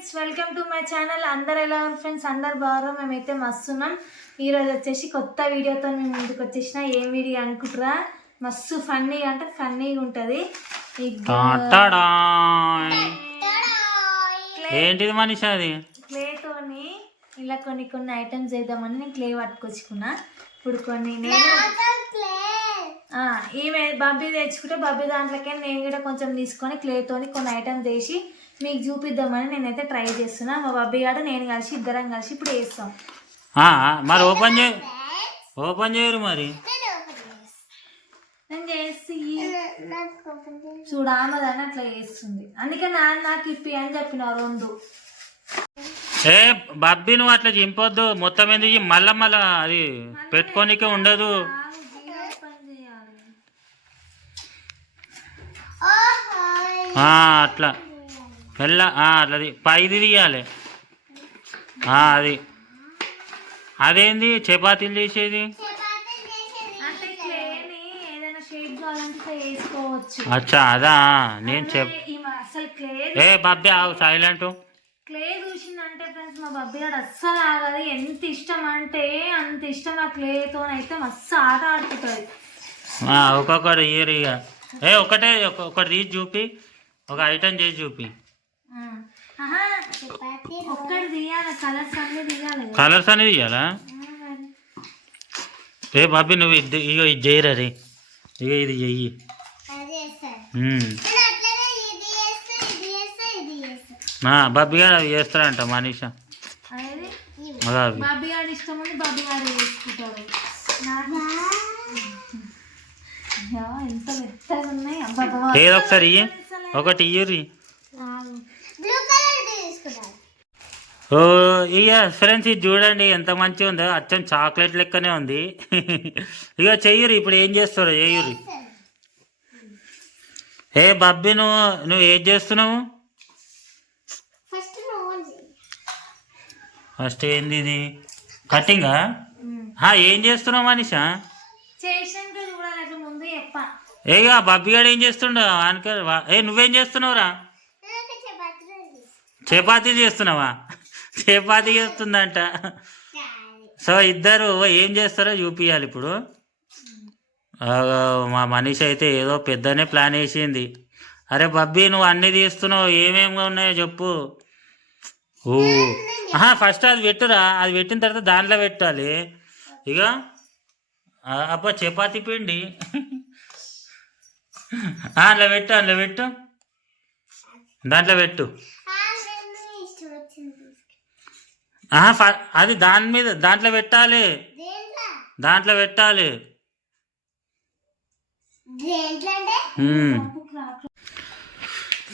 Friends, welcome to my channel. అందరు ఎలా ఉన్నారు ఫ్రెండ్స్? అందరు బాగా. మేమైతే మస్తున్నాం. ఈరోజు వచ్చేసి కొత్త వీడియోతో మేము ముందుకు వచ్చేసిన. ఏం వీడియో అనుకుంటారా? మస్తు ఫన్నీగా అంటే ఫన్నీగా ఉంటుంది. ఏంటిది మనిషి అది? క్లేతోని ఇలా కొన్ని కొన్ని ఐటమ్స్ చేద్దామని నేను క్లే పట్టుకొచ్చుకున్నా. ఇప్పుడు కొన్ని నేను ఈమె బబ్బీ తెచ్చుకుంటే బబ్బీ దాంట్లోకే నేను కూడా కొంచెం తీసుకొని క్లేతోని కొన్ని ఐటమ్స్ వేసి మీకు చూపిద్దామని నేనైతే ట్రై చేస్తున్నా. మా బబ్బీ గారు నేను కలిసి ఇద్దరం కలిసి ఇప్పుడు వేస్తాం. మరి ఓపెన్ చేయరు మరి నేను చేసి చూడు ఆమెదని అట్లా చేస్తుంది. అందుకే నాకు ఇప్పి అని చెప్పిన రెండు. ఏ బబ్బీ నువ్వు అట్లా చింపొద్దు. మొత్తం ఎందుకు మళ్ళా అది పెట్టుకోనికే ఉండదు. అట్లా అట్లది పైది తీయాలి. అది అదేంది చపాతీలు చేసేది? అచ్చా అదా. నేను ఏ బబ్బీ ఆవు సైలెంట్. క్లే చూసిందంటే ఫ్రెండ్స్ మా బబ్బీ గారు అస్సలు ఆగదు. ఎంత ఇష్టం అంటే అంత ఇష్టం. ఆ క్లేతో అయితే మస్తు ఆట ఆడుతుంటుంది. ఒక్కొక్కటి ఇయర్ ఇక ఒకటి తీసి చూపి, ఒక ఐటమ్ చేసి చూపి. కలర్స్ అన్ని తీయాలా? ఏ బాబీ నువ్వు ఇగో ఇది చేయరా రే. ఇక ఇది చెయ్యి. బాబీ గారు అవి చేస్తారంట మనీషా. ఏదో ఒకసారి ఇయ్యి, ఒకటి ఇయ్యి. ఇక ఫ్రెండ్స్ ఇది చూడండి ఎంత మంచిగా ఉందో. అచ్చం చాక్లెట్ లెక్కనే ఉంది. ఇక చెయ్యురి. ఇప్పుడు ఏం చేస్తారో చెయ్యురి. ఏ బబ్బీ నువ్వు ఏం చేస్తున్నావు? ఫస్ట్ ఏంది ఇది? కటింగా? ఏం చేస్తున్నావు మనిషా? ఏగా బబ్బీ గారు ఏం చేస్తుండవు? నువ్వేం చేస్తున్నావురా? చపాతీ చేస్తున్నావా? చపాతీ చేస్తుందంట. సో ఇద్దరు ఏం చేస్తారో చూపించాలి ఇప్పుడు. మా మనిషి అయితే ఏదో పెద్దనే ప్లాన్ వేసింది. అరే బబ్బీ నువ్వు అన్నీ తీస్తున్నావు, ఏమేమి ఉన్నాయో చెప్పు. ఫస్ట్ అది పెట్టురా. అది పెట్టిన తర్వాత దాంట్లో పెట్టాలి. ఇక అబ్బా చపాతీ పిండి అందులో పెట్టు దాంట్లో పెట్టు. అది దాంట్లో పెట్టాలి.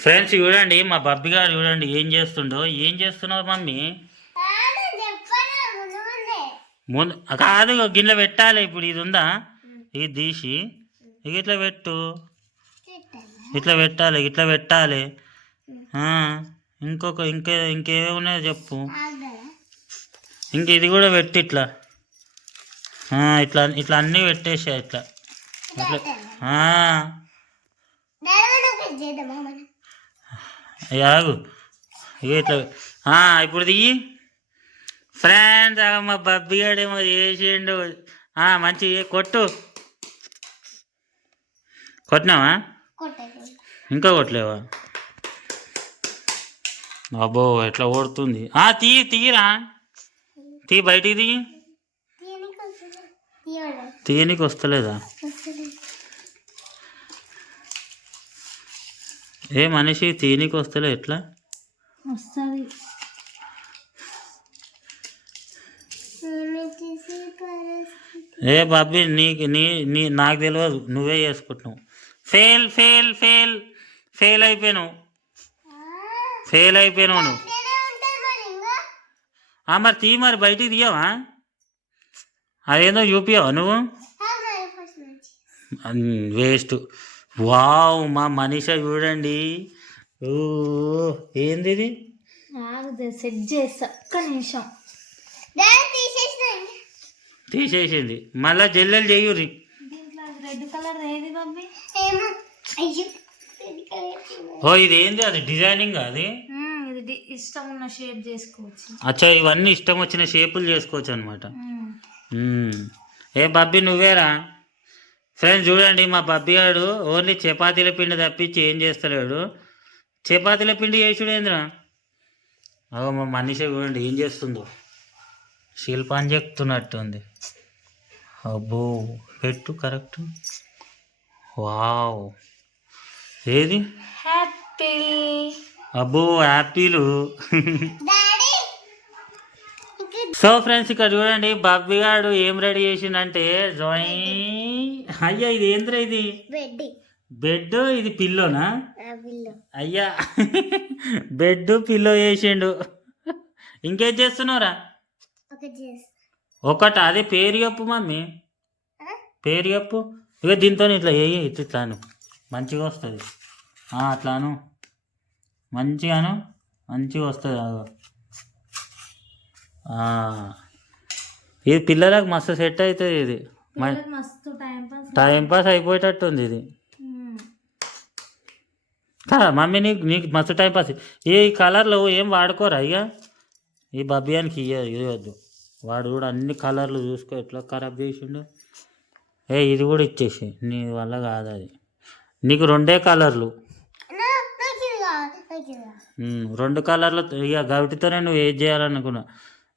ఫ్రెండ్స్ చూడండి మా బబ్బీ గారు చూడండి ఏం చేస్తుండో. ఏం చేస్తున్నావు మమ్మీ? ముందు కాదు గిన్నె పెట్టాలి. ఇప్పుడు ఇది ఉందా, ఇది తీసి ఇక ఇట్లా పెట్టు. ఇట్లా పెట్టాలి. ఇంకేమున్నాయో చెప్పు. ఇంక ఇది కూడా పెట్టి ఇట్లా ఇట్లా అన్నీ పెట్టేసా. ఇట్లా ఆగు. ఇక ఇట్లా ఇప్పుడు దిగి. ఫ్రెండ్స్ మా బబ్బీ గాడేమో చేసిండు. మంచి కొట్టినావా? ఇంకా కొట్టలేవా? అబ్బో ఎట్లా ఓడుతుంది. తీయరా బయటికి దిగి. తీయనికి వస్తలేదా? ఏ మనిషి తీయనికి వస్తలే ఎట్లా? ఏ బాబీ నాకు తెలియదు, నువ్వే చేసుకుంటున్నావు. ఫెయిల్ అయిపోయినావు నువ్వు. మరి మరి బయటికి తీయవా? అదేందో చూపియావా నువ్వు? వేస్ట్. వావ్ మా మనిష చూడండి. ఏంది ఇది? సెట్ చేస్తా ఒక్క నిమిషం. తీసేసింది. మళ్ళా జల్లెలు చెయ్యురి. రెడ్ కలర్ ఏది బాబీ? ఓ ఇది ఏంది? అది డిజైనింగ్. అది ఇది ఇష్టం ఉన్న షేప్ చేసుకోవచ్చు. అచ్చా, ఇవన్నీ ఇష్టం వచ్చిన షేపులు చేసుకోవచ్చు అనమాట. ఏ బబ్బీ నువ్వేరా? ఫ్రెండ్స్ చూడండి, మా బబ్బీ గారు ఓన్లీ చపాతీల పిండి తప్పించి ఏం చేస్తలేడు. చపాతీల పిండి చేసుడేంద్రా? అగో మా మనిషి చూడండి ఏం చేస్తుందో, శిల్పాన్ని చెప్తున్నట్టుంది. అబ్బో, పెట్టు కరెక్ట్. వావ్, ఏది? యాపిల్. అబ్బో, యాపిల్. సో ఫ్రెండ్స్ ఇక్కడ చూడండి, బబ్బీ గారు ఏం రెడీ చేసిండంటే అయ్యా ఇది ఏంద్రా? ఇది బెడ్, ఇది పిల్లోనా? అయ్యా బెడ్ పిల్లో చేసిండు. ఇంకేం చేస్తున్నావురా? ఒకట, అదే పేరు చెప్పు మమ్మీ, పేరు చెప్పు. ఇక దీంతో ఇట్లా ఇట్లాను మంచిగా వస్తుంది. అట్లాను మంచిగా వస్తుంది. ఇది పిల్లలకు మస్తు సెట్ అవుతుంది. ఇది టైం పాస్ అయిపోయేటట్టుంది ఇది కదా మమ్మీ? నీకు మస్తు టైం పాస్. ఈ కలర్లు ఏం వాడుకోరా ఇక? ఈ బబ్బియానికి ఇవ్వద్దు, వాడు కూడా అన్ని కలర్లు చూసుకో ఎట్లా ఖరాబ్ చేసిండు. ఇది కూడా ఇచ్చేసి, నీ వల్ల కాదు అది. నీకు 2 కలర్లు, 2 కలర్లు ఇక గవిటితోనే నువ్వు ఏది చేయాలనుకున్నా.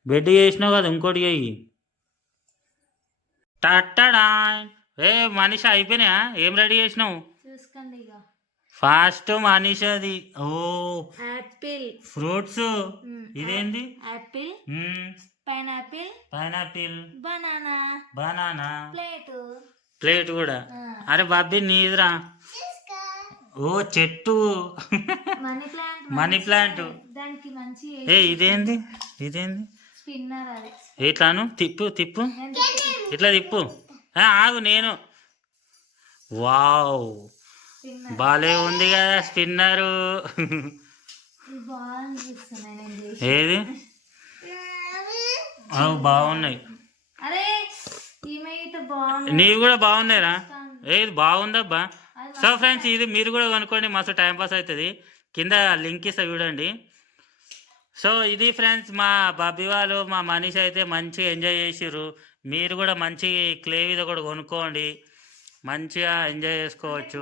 బెడ్ చేసినావు కదా, ఇంకోటి చెయ్యి. టట్టడా. మనిషి అయిపోయినాయా? ఏం రెడీ చేసినావు? చూసుకోండి ఇక. ఫాస్ట్ మనిషి అది. ఓ యాపిల్, ఫ్రూట్స్. ఇదేంది? యాపిల్, పైనాపిల్, బనానా, ప్లేట్ కూడా. అరే బాబీ నీదిరా. ఓ చెట్టు, మనీ ప్లాంట్. దానికి మంచి. ఇదేంది? స్పిన్నర్. అది ఇట్లాను తిప్పు ఇట్లా తిప్పు. ఆగు నేను. వావ్, బాలే ఉంది కదా స్పిన్నరు. ఏది? బాగున్నాయి. నీవి కూడా బాగున్నాయిరా. ఏది బాగుందబ్బా. సో ఫ్రెండ్స్ ఇది మీరు కూడా కొనుక్కోండి, మస్తు టైంపాస్ అవుతుంది. కింద లింక్ ఇస్తా చూడండి. సో ఇది ఫ్రెండ్స్ మా బాబీ వాళ్ళు, మా మనీష్ అయితే మంచిగా ఎంజాయ్ చేసిర్రు. మీరు కూడా మంచి క్లే ఇది కూడా కొనుక్కోండి, మంచిగా ఎంజాయ్ చేసుకోవచ్చు,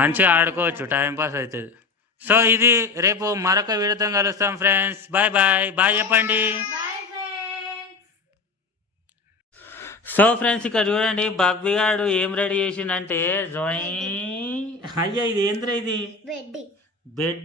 మంచిగా ఆడుకోవచ్చు, టైంపాస్ అవుతుంది. సో ఇది రేపు మరొక వీడియోతో కలుస్తాం ఫ్రెండ్స్. బాయ్ చెప్పండి. సో ఫ్రెండ్స్ ఇక్కడ చూడండి, బబ్బీ గారు ఏం రెడీ చేసిండంటే అయ్యా ఇది ఏంద్రా? ఇది బెడ్.